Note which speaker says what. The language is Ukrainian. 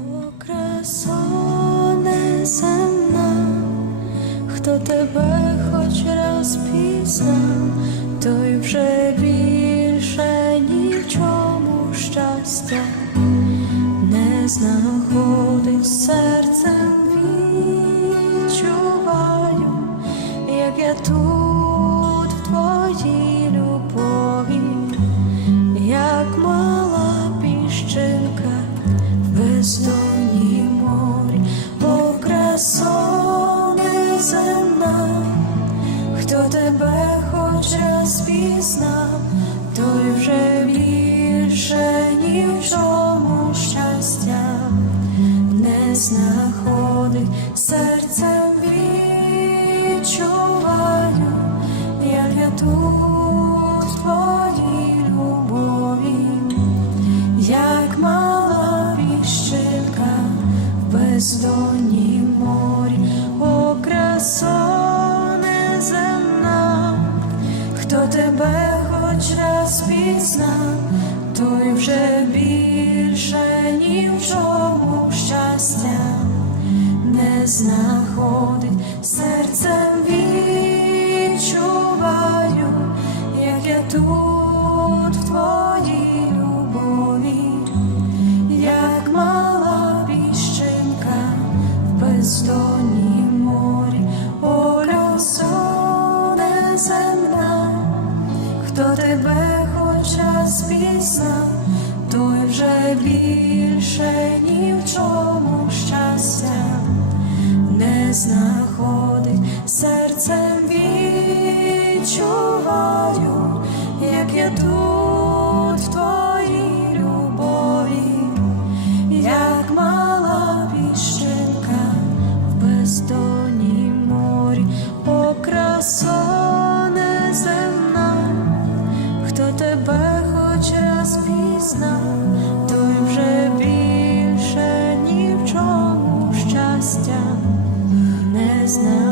Speaker 1: О, хто тебе хоч раз той вже більше ні в чому щастя не знаходить. Серцем відчуваю, як я тут бездонні морі, о красо неземна, хто тебе хоч раз пізнав, той вже більше ні в чому щастя не знаходить. Серцем відчуваю, як я тут в твоїй любові, як в бездонні морі, о красо неземна, хто тебе хоч раз пізнав, той вже більше ні в чому щастя не знаходить раз той вже більше ні в чому щастя не знаходить. Серцем відчуваю, як я тут в твоїй той вже більше ні в чому щастя не знаходить